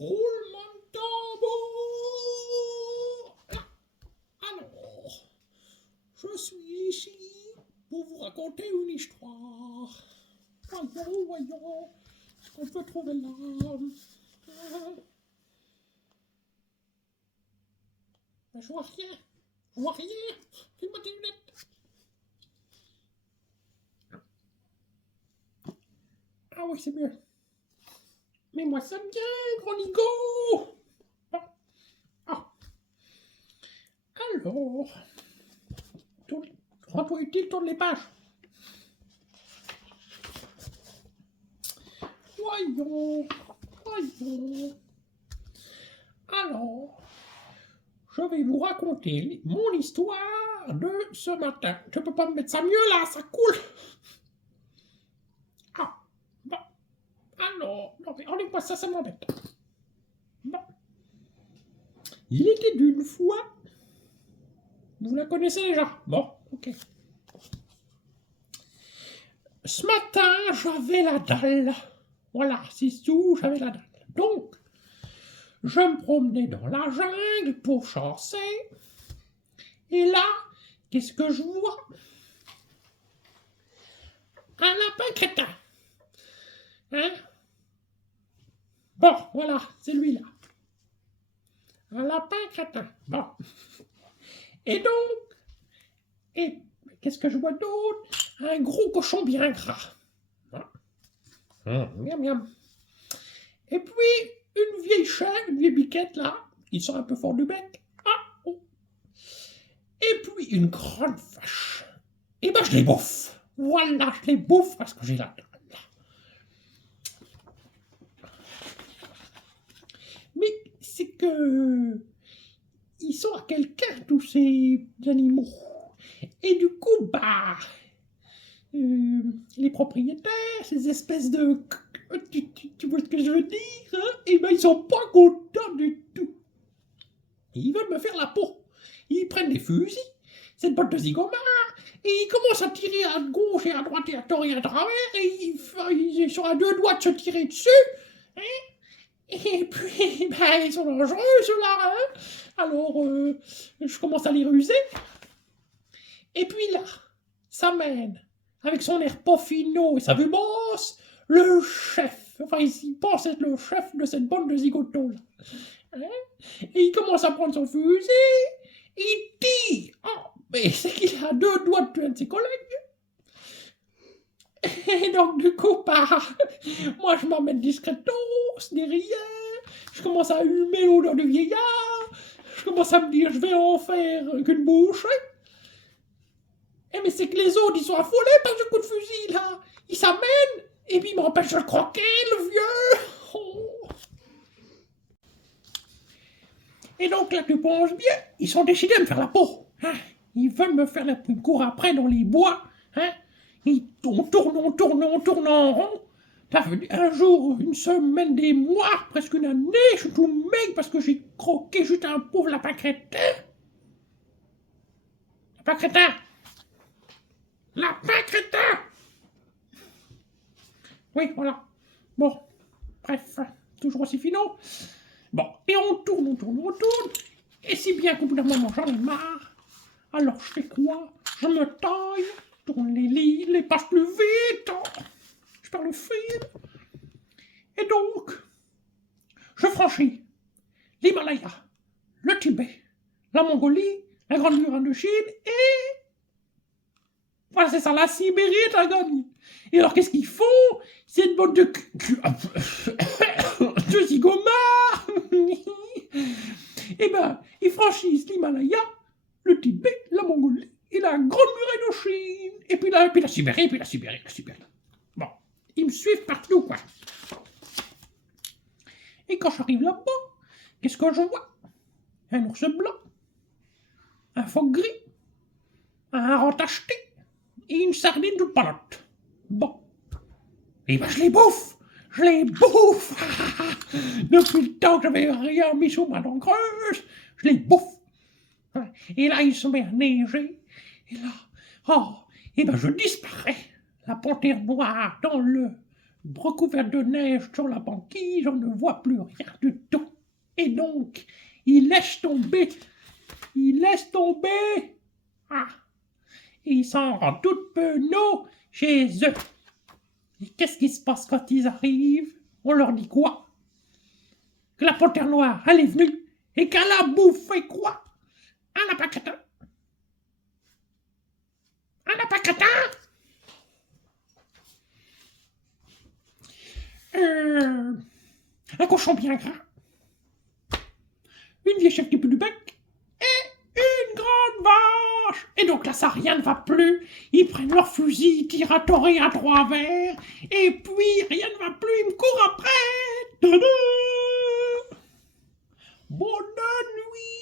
Roulement de tambour. Alors, je suis ici pour vous raconter une histoire. Voyons, est-ce qu'on peut trouver là? Ben, je vois rien. Fais-moi tes lunettes. Ah oui, c'est mieux. Mais moi, ça me vient, gros nigo. Ah. Alors, rends-toi utile, tourne les pages. Voyons. Alors, je vais vous raconter mon histoire de ce matin. Je peux pas me mettre ça mieux là, ça coule. Ah, bon. Alors, non mais enlève-moi ça m'embête. Bon. Il était d'une fois. Vous la connaissez déjà? Bon, ok. Ce matin, j'avais la dalle. Voilà, c'est tout, j'avais la dalle. Donc, je me promenais dans la jungle pour chasser. Et là, qu'est-ce que je vois? Un lapin crétin. Hein? Bon, voilà, c'est lui-là. Un lapin crétin. Bon. Et donc, qu'est-ce que je vois d'autre? Un gros cochon bien gras. Miam, miam. Et puis, une vieille chèvre, une vieille biquette, là, qui sort un peu fort du bec. Ah, oh. Et puis, une grande vache. Et ben, je les bouffe. Voilà, je les bouffe parce que j'ai la dalle. Mais c'est que ils sont à quelqu'un, tous ces animaux. Et du coup, bah, les propriétaires, ces espèces de... Tu vois ce que je veux dire, hein? Et ben, ils sont pas contents du tout. Ils veulent me faire la peau. Ils prennent des fusils, cette botte de zigomares, et ils commencent à tirer à gauche et à droite et à tort et à travers, et ils sont à deux doigts de se tirer dessus, hein? Et puis, ben, ils sont dangereux, ceux-là, hein? Alors, je commence à les ruser. Et puis là, ça mène, avec son air pas finot et sa vue basse, le chef. Enfin, il pense être le chef de cette bande de zigotos, là. Hein? Et il commence à prendre son fusil, il tire. Oh, mais c'est qu'il a deux doigts de tuer un de ses collègues. Et donc, du coup, bah, moi, je m'emmène discretos, derrière. Je commence à humer l'odeur du vieillard. Je commence à me dire, je vais en faire qu'une bouchée. Eh, mais c'est que les autres, ils sont affolés par ce coup de fusil, là. Ils s'amènent, et puis ils m'empêchent de le croquer, le vieux. Oh. Et donc, là, tu penses bien, ils sont décidés à me faire la peau. Hein? Ils veulent me faire la cour après dans les bois. Hein? On tourne en rond. T'as vu, un jour, une semaine, des mois, presque une année, je suis tout maigre parce que j'ai croqué juste un pauvre lapin crétin. Lapin crétin! Lapin crétin! Oui, voilà. Bon, bref, toujours aussi finaux. Bon, et on tourne. Et si bien qu'au bout d'un moment, j'en ai marre. Alors je fais quoi? Je me taille, tourne les lignes, les pages plus vite. Je perds le fil. Et donc, je franchis l'Himalaya, le Tibet, la Mongolie, la Grande Muraille de Chine et... Voilà, c'est ça, la Sibérie est à gagner. Et alors, qu'est-ce qu'ils font? C'est une bande de de zigomares. Eh ben, ils franchissent l'Himalaya, le Tibet, la Mongolie et la Grande Muraille de Chine. Et puis la Sibérie, la Sibérie. Bon, ils me suivent partout, quoi. Et quand j'arrive là-bas, qu'est-ce que je vois? Un ours blanc, un phoque gris, un rang tacheté et une sardine toute palote. Bon. Et ben je les bouffe. Depuis le temps que j'avais rien mis sous ma dent creuse, je les bouffe. Et là, il se met à neiger. Et là, oh, et ben je disparais. La panthère noire dans le recouvert de neige sur la banquise, on ne voit plus rien du tout. Et donc, il laisse tomber. Ah, ils s'en rendent tout penaud chez eux. Et qu'est-ce qui se passe quand ils arrivent? On leur dit quoi? Que la panthère noire, elle est venue et qu'elle a bouffé quoi? Un apacatin. Un apacatin. Un cochon bien gras. Une vieille chèvre qui pue du bec. Et une grande vache. Et donc là, ça rien ne va plus. Ils prennent leur fusil, ils tirent à tort et à travers. Et puis, rien ne va plus, ils me courent après. Tada! Bonne nuit.